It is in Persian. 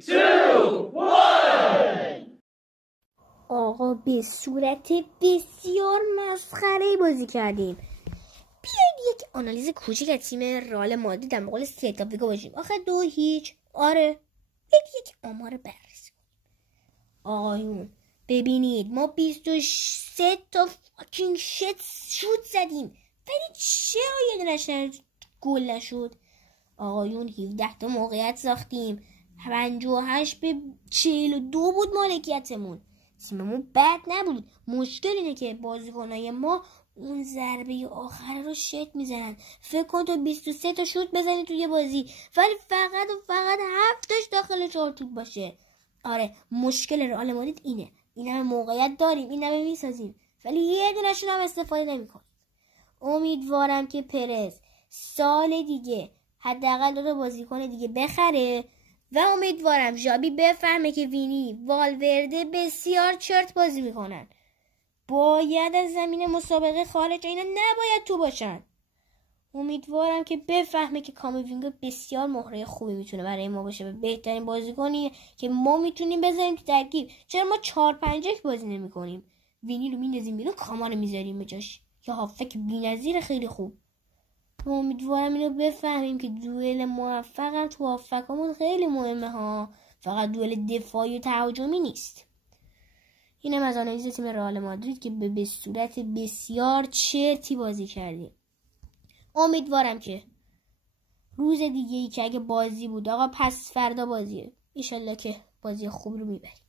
3, 2, 1. آقا به صورت بسیار مسخره بازی کردیم. بیایید یک آنالیز کوچیک از تیم رئال مادرید در مقابل سلتا ویگو باشیم. آخه 2-0. آره. یک آمار بررسی کنیم. آقایون ببینید ما 23 تا فاکینگ شوت زدیم، ولی چرا یه دونش گل نشد؟ آقایون 17 تا موقعیت ساختیم، 58 به 42 بود مالکیتمون. تیممون بد نبود. مشکل اینه که بازیکنای ما اون ضربه آخر رو شت میزنن. فکر کن تو 23 تا شوت بزنی توی بازی، ولی فقط 7 تاش داخل 4 توپ باشه. آره مشکل رئال مادرید اینه. این همه موقعیت داریم، این همه میسازیم، ولی یه دونشون هم استفاده نمیکنیم. امیدوارم که پرز سال دیگه حداقل 2 تا بازیکن دیگه بخره و امیدوارم ژابی بفهمه که وینی، والورده بسیار چرت بازی میکنن. باید از زمین مسابقه خارج، اینا نباید تو باشن. امیدوارم که بفهمه که کاماوینگا بسیار مهره خوبی میتونه برای ما باشه و بهترین بازیکنیه که ما میتونیم بذاریم تو ترکیب. چرا ما 4-5-1 بازی نمی‌کنیم؟ وینی رو میندازیم بیرون، کاما رو میذاریم به جاش، یا هافک بی‌نظیر خیلی خوب. امیدوارم اینو بفهمیم که دوئل موفقم تو هافکامون خیلی مهمه ها، فقط دوئل دفاعی و تهاجمی نیست. اینم از آنالیز تیم رئال مادرید که به صورت بسیار چرتی بازی کردیم. امیدوارم که روز دیگه ای که اگه بازی بود آقا پس فردا بازیه، ایشالله که بازی خوب رو میبریم.